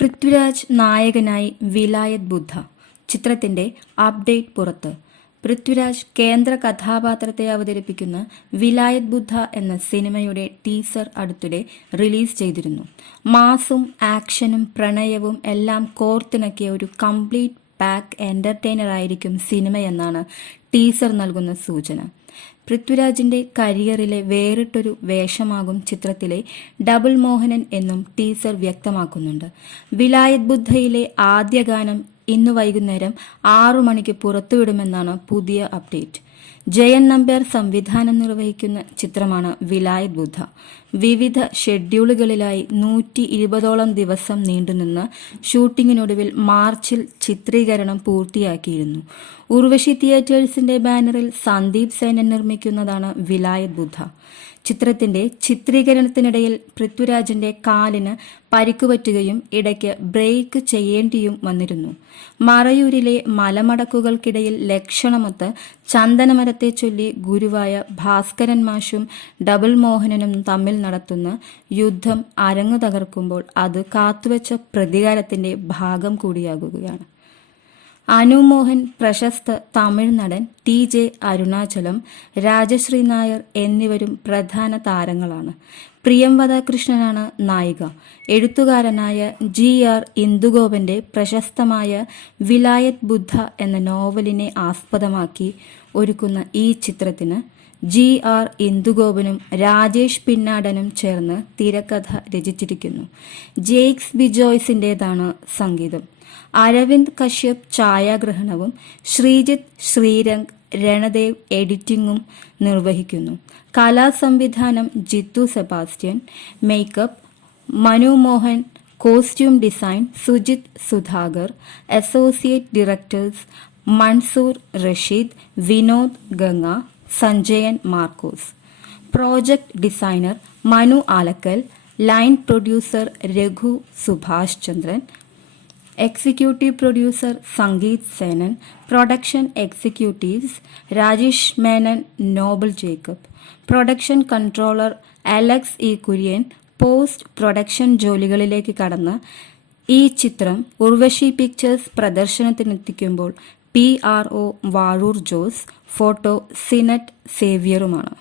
പൃഥ്വിരാജ് നായകനായി വിലായത് ബുദ്ധ. ചിത്രത്തിന്റെ അപ്ഡേറ്റ് പുറത്ത്. പൃഥ്വിരാജ് കേന്ദ്ര കഥാപാത്രത്തെ അവതരിപ്പിക്കുന്ന വിലായത് ബുദ്ധ എന്ന സിനിമയുടെ ടീസർ അടുത്തിടെ റിലീസ് ചെയ്തിരുന്നു. മാസും ആക്ഷനും പ്രണയവും എല്ലാം കോർത്തിണക്കിയ ഒരു കംപ്ലീറ്റ് പാക്ക് എന്റർടൈനർ ആയിരിക്കും സിനിമയെന്നാണ് ടീസർ നൽകുന്ന സൂചന. പൃഥ്വിരാജിന്റെ കരിയറിലെ വേറിട്ടൊരു വേഷമാകും ചിത്രത്തിലെ ഡബിൾ മോഹനൻ എന്നും ടീസർ വ്യക്തമാക്കുന്നുണ്ട്. വിലായത് ബുദ്ധയിലെ ആദ്യ ഗാനം ഇന്ന് വൈകുന്നേരം ആറു മണിക്ക് പുറത്തുവിടുമെന്നാണ് പുതിയ അപ്ഡേറ്റ്. ജയൻ നമ്പ്യാർ സംവിധാനം നിർവഹിക്കുന്ന ചിത്രമാണ് വിലായ് ബുദ്ധ വിവിധ ഷെഡ്യൂളുകളിലായി നൂറ്റി ഇരുപതോളം ദിവസം നീണ്ടുനിന്ന ഷൂട്ടിങ്ങിനൊടുവിൽ മാർച്ചിൽ ചിത്രീകരണം പൂർത്തിയാക്കിയിരുന്നു. ഉർവശി തിയേറ്റേഴ്സിന്റെ ബാനറിൽ സന്ദീപ് സേനൻ നിർമ്മിക്കുന്നതാണ് വിലായ് ബുദ്ധ ചിത്രത്തിന്റെ ചിത്രീകരണത്തിനിടയിൽ പൃഥ്വിരാജിന്റെ കാലിന് പരിക്കുപറ്റുകയും ഇടയ്ക്ക് ബ്രേക്ക് ചെയ്യേണ്ടിയും വന്നിരുന്നു. മറയൂരിലെ മലമടക്കുകൾക്കിടയിൽ ലക്ഷണമൊത്ത് ചന്ദനമരത്തെ ചൊല്ലി ഗുരുവായ ഭാസ്കരൻ മാഷും ഡബിൾ മോഹനനും തമ്മിൽ നടത്തുന്ന യുദ്ധം അരങ്ങു തകർക്കുമ്പോൾ അത് കാത്തുവച്ച പ്രതികാരത്തിന്റെ ഭാഗം കൂടിയാകുകയാണ്. അനു മോഹൻ പ്രശസ്ത തമിഴ് നടൻ ടി ജെ അരുണാചലം രാജശ്രീ നായർ എന്നിവരും പ്രധാന താരങ്ങളാണ്. പ്രിയംവദ കൃഷ്ണനാണ് നായിക. എഴുത്തുകാരനായ ജി ആർ ഇന്ദുഗോപന്റെ പ്രശസ്തമായ വിലായത് ബുദ്ധ എന്ന നോവലിനെ ആസ്പദമാക്കി ഒരുക്കുന്ന ഈ ചിത്രത്തിന് ജി ആർ ഇന്ദുഗോപനും രാജേഷ് പിന്നാടനും ചേർന്ന് തിരക്കഥ രചിച്ചിരിക്കുന്നു. ജെയ്ക്സ് ബിജോയ്സിന്റെതാണ് സംഗീതം. അരവിന്ദ് കശ്യപ് ഛായാഗ്രഹണവും ശ്രീജിത്ത് ശ്രീരംഗ് രണദേവ് എഡിറ്റിംഗും നിർവഹിക്കുന്നു. കലാസംവിധാനം Jithu Sebastian makeup Manu Mohan costume design Sujith Sudhakar associate directors Mansoor Rasheed Vinod Ganga Sanjayan Markose. Project designer Manu Alakkal line producer Raghu Subhash Chandran executive producer Sangeeth Senan production executives Rajesh Menon Noble Jacob production controller Alex E Kurian post production ജോലികളിലേക്ക് കടന്ന് ഈ ചിത്രം Urvashi pictures പ്രദർശനത്തിനെത്തിക്കുമ്പോൾ P R O Vazhoor Jose photo Sinat സേവ്യറുമാണ്.